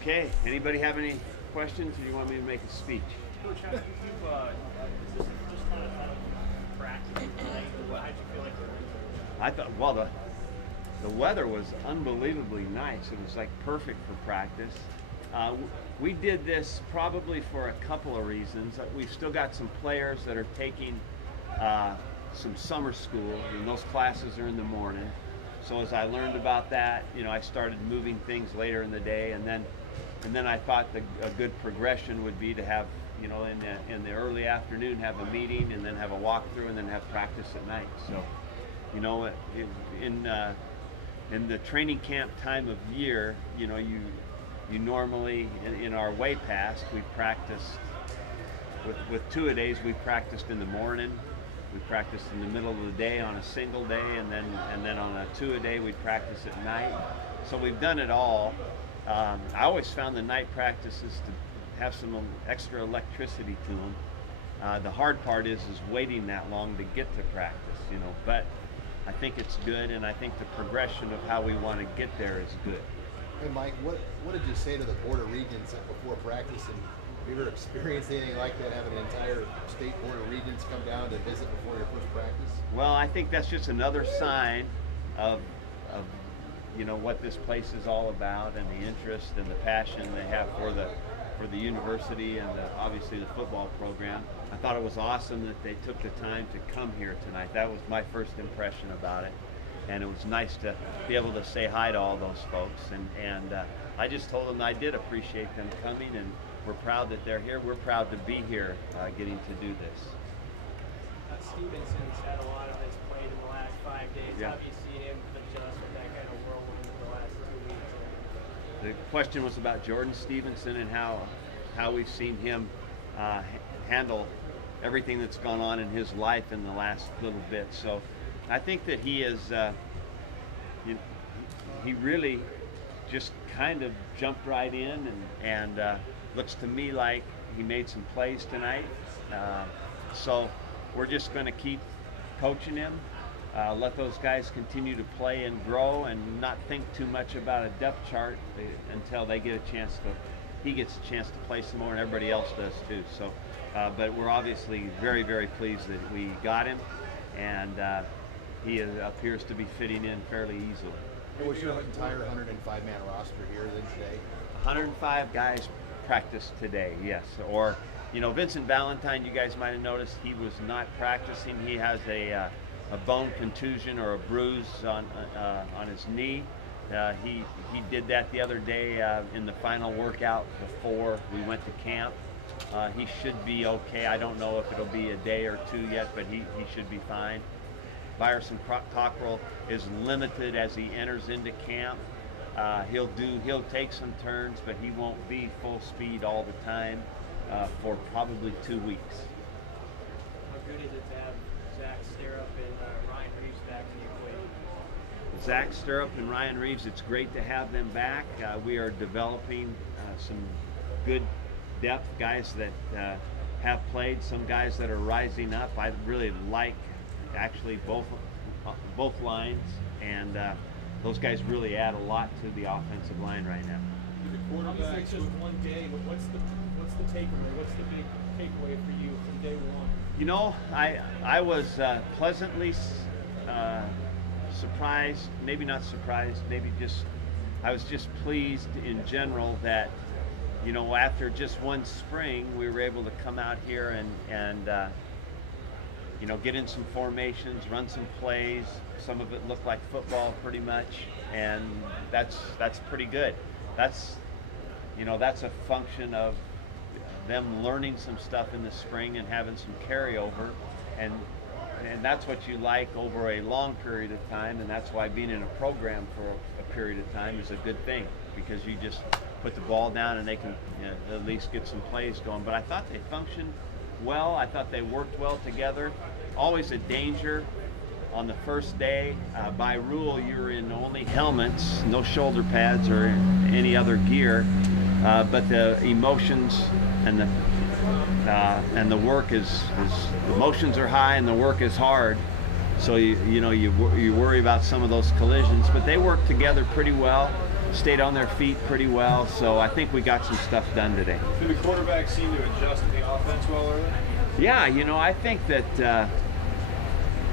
Okay, anybody have any questions, or you want me to make a speech? Coach, is this just kind of practice tonight? How'd you feel like I thought, well, the weather was unbelievably nice. It was like perfect for practice. We did this probably for a couple of reasons. We've still got some players that are taking some summer school, and those classes are in the morning. So as I learned about that, I started moving things later in the day, and then I thought a good progression would be to have, in the early afternoon, have a meeting, and then have a walkthrough, and then have practice at night. So, in the training camp time of year, you normally, in our way past, we practiced with two-a-days. We practiced in the morning. We practiced in the middle of the day on a single day, and then on a two-a-day we practice at night. So we've done it all. I always found the night practices to have some extra electricity to them. The hard part is waiting that long to get to practice, But I think it's good, and I think the progression of how we want to get there is good. Hey Mike, what did you say to the Board of Regents before practice? And have you ever experienced anything like that, having an entire state Board of Regents come down to visit before your first practice? Well, I think that's just another sign of what this place is all about, and the interest and the passion they have for the university and obviously the football program. I thought it was awesome that they took the time to come here tonight. That was my first impression about it, and it was nice to be able to say hi to all those folks. And I just told them I did appreciate them coming, and we're proud that they're here. We're proud to be here, getting to do this. Stevenson's had a lot of his played in the last 5 days. Yeah. How do you see him adjust with that kind of whirlwind in the last 2 weeks? The question was about Jordan Stevenson and how we've seen him handle everything that's gone on in his life in the last little bit. So I think that he is, he really just kind of jumped right in, and looks to me like he made some plays tonight. So we're just going to keep coaching him, let those guys continue to play and grow, and not think too much about a depth chart until they get a chance he gets a chance to play some more, and everybody else does too. So, but we're obviously very, very pleased that we got him, and he appears to be fitting in fairly easily. Was your entire 105-man roster here then today? 105 guys practiced today, yes. Or, Vincent Valentine, you guys might have noticed, he was not practicing. He has a bone contusion or a bruise on his knee. He did that the other day in the final workout before we went to camp. He should be okay. I don't know if it'll be a day or two yet, but he should be fine. Byerson Cockrell is limited as he enters into camp. He'll take some turns, but he won't be full speed all the time for probably 2 weeks. How good is it to have Zach Stirrup and Ryan Reeves back in the equation? Zach Stirrup and Ryan Reeves, it's great to have them back. We are developing some good depth guys that have played, some guys that are rising up. I really like actually both lines, and those guys really add a lot to the offensive line right now. Obviously, it's just one day, but what's the takeaway? What's the big takeaway for you from day one? I was pleasantly surprised, maybe not surprised, I was just pleased in general that, after just one spring, we were able to come out here and get in some formations, run some plays. Some of it looked like football pretty much, and that's pretty good. That's a function of them learning some stuff in the spring and having some carryover, and that's what you like over a long period of time, and that's why being in a program for a period of time is a good thing, because you just put the ball down and they can at least get some plays going. But I thought they functioned well. I thought they worked well together. Always a danger on the first day. By rule, you're in only helmets, no shoulder pads or any other gear, but the emotions and the work is the emotions are high and the work is hard. So you worry about some of those collisions, but they work together pretty well. stayed on their feet pretty well. So I think we got some stuff done today. Did the quarterback seem to adjust to the offense well early? Yeah, you know, I think that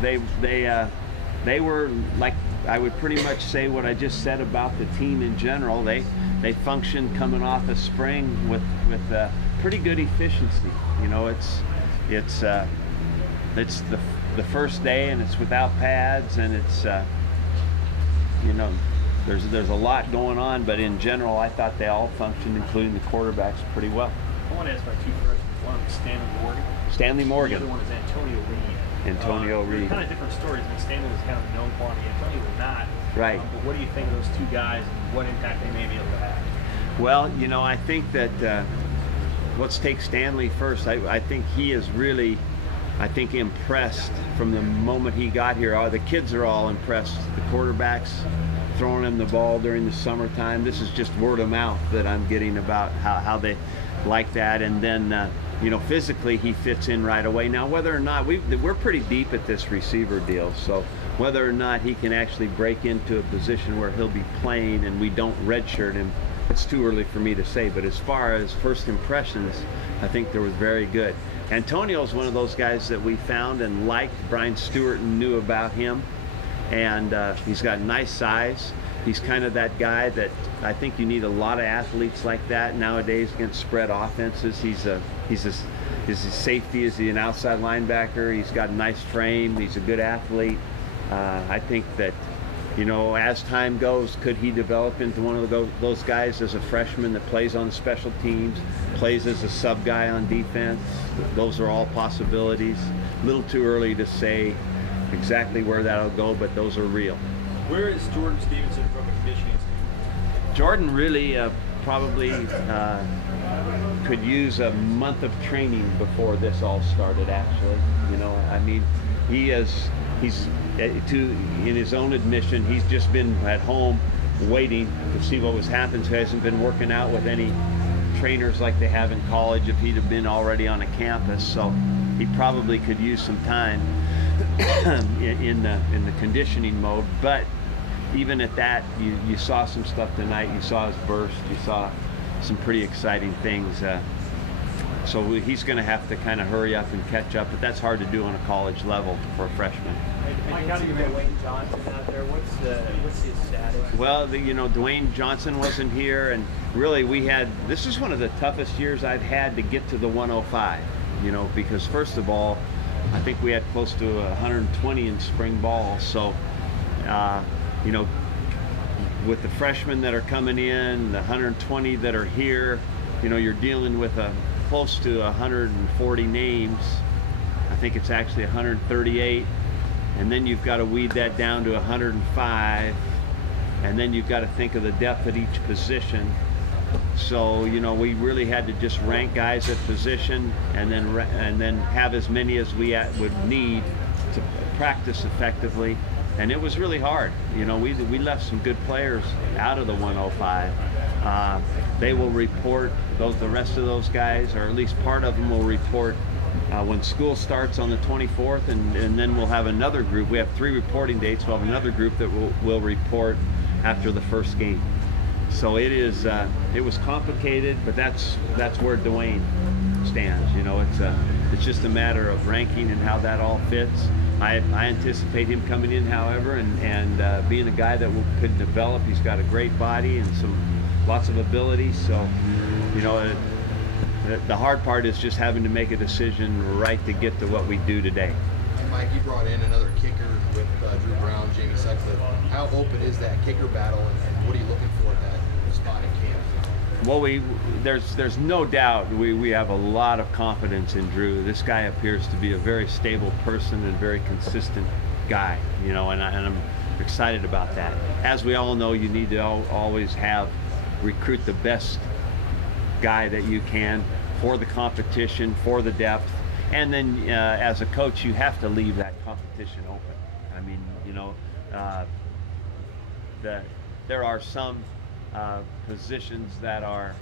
they were, like, I would pretty much say what I just said about the team in general. They functioned coming off a spring with pretty good efficiency. You know, it's the first day, and it's without pads, and it's you know, there's a lot going on, but in general, I thought they all functioned, including the quarterbacks, pretty well. I want to ask about two freshmen. One of them is Stanley Morgan. Stanley Morgan. The other one is Antonio Reed. Antonio Reed. Kind of different stories. I mean, Stanley was kind of a known quantity. Antonio was not. Right. But what do you think of those two guys and what impact they may be able to have? Well, you know, I think that let's take Stanley first. I think he is really, impressed from the moment he got here. The kids are all impressed. The quarterbacks throwing him the ball during the summertime. This is just word of mouth that I'm getting about how they like that. And then, you know, physically he fits in right away. Now, whether or not we're pretty deep at this receiver deal, so whether or not he can actually break into a position where he'll be playing and we don't redshirt him, it's too early for me to say. But as far as first impressions, I think they were very good. Antonio's one of those guys that we found and liked. Brian Stewart knew about him, and he's got nice size. He's kind of that guy that I think you need a lot of athletes like that nowadays against spread offenses. He's a safety. Is he an outside linebacker? He's got a nice frame. He's a good athlete. I think that, you know, as time goes, could he develop into one of those guys as a freshman that plays on the special teams, plays as a sub guy on defense? Those are all possibilities. A little too early to say exactly where that'll go, but those are real. Where is Jordan Stevenson from a conditioning standpoint? Jordan really probably could use a month of training before this all started, actually. You know, I mean, he's in his own admission, he's just been at home waiting to see what was happening. So he hasn't been working out with any trainers like they have in college if he'd have been already on a campus. So he probably could use some time in the conditioning mode. But even at that, you saw some stuff tonight. You saw his burst. You saw some pretty exciting things. So he's going to have to kind of hurry up and catch up, but that's hard to do on a college level for a freshman. Mike, how do you get Dwayne Johnson out there? What's his status? Well, you know, Dwayne Johnson wasn't here, and really this is one of the toughest years I've had to get to the 105, you know, because first of all, I think we had close to 120 in spring ball. So, you know, with the freshmen that are coming in, the 120 that are here, you know, you're dealing with close to 140 names. I think it's actually 138. And then you've got to weed that down to 105. And then you've got to think of the depth at each position. So, you know, we really had to just rank guys at position and then have as many as we would need to practice effectively. And it was really hard. You know, we left some good players out of the 105. They will report, the rest of those guys, or at least part of them will report when school starts on the 24th, and then we'll have another group. We have 3 reporting dates. We'll have another group that will report after the first game. So it was complicated, but that's where Dwayne stands. You know, it's just a matter of ranking and how that all fits. I anticipate him coming in, however, and being a guy that could develop. He's got a great body and lots of ability. So, you know, the hard part is just having to make a decision right to get to what we do today. And Mike, you brought in another kicker with Drew Brown, Jamie Sutcliffe. How open is that kicker battle, and what are you looking for at that spot in camp? Well, there's no doubt we have a lot of confidence in Drew. This guy appears to be a very stable person and very consistent guy, you know, and I'm excited about that. As we all know, you need to always recruit the best guy that you can for the competition, for the depth, and then as a coach, you have to leave that competition open. I mean, you know, there are some positions that are,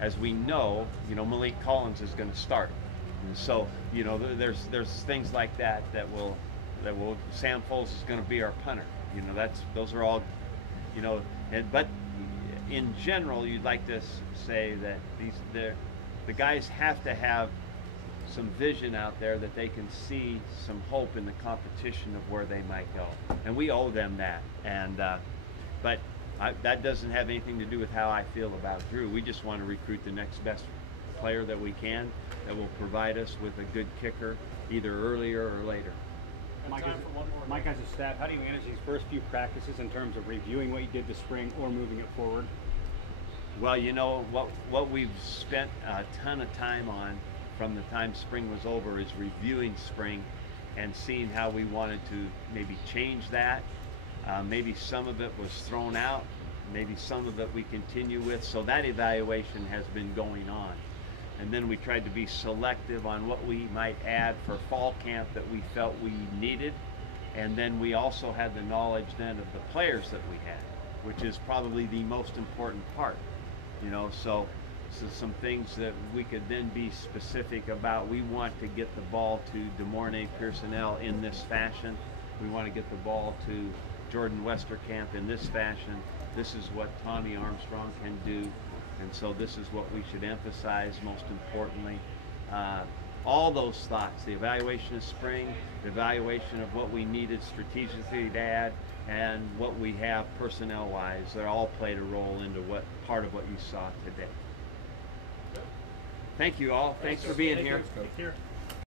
as we know, you know, Malik Collins is going to start, and so, you know, there's things like that will Sam Foles is going to be our punter. You know, those are all, you know, but in general, you'd like to say that the guys have to have some vision out there that they can see some hope in the competition of where they might go, and we owe them that. And but that doesn't have anything to do with how I feel about Drew. We just want to recruit the next best player that we can, that will provide us with a good kicker, either earlier or later. Mike, time for one more. Mike, as a staff, how do you manage these first few practices in terms of reviewing what you did this spring or moving it forward? Well, you know, what we've spent a ton of time on from the time spring was over is reviewing spring and seeing how we wanted to maybe change that. Maybe some of it was thrown out, maybe some of it we continue with. So that evaluation has been going on. And then we tried to be selective on what we might add for fall camp that we felt we needed. And then we also had the knowledge then of the players that we had, which is probably the most important part. You know, so some things that we could then be specific about. We want to get the ball to DeMornay Personnel in this fashion. We want to get the ball to Jordan Westerkamp in this fashion. This is what Tommy Armstrong can do. And so this is what we should emphasize most importantly. All those thoughts, the evaluation of spring, the evaluation of what we needed strategically to add, and what we have personnel-wise, they all played a role into what part of what you saw today. Thank you all. Thanks for being here. Take care.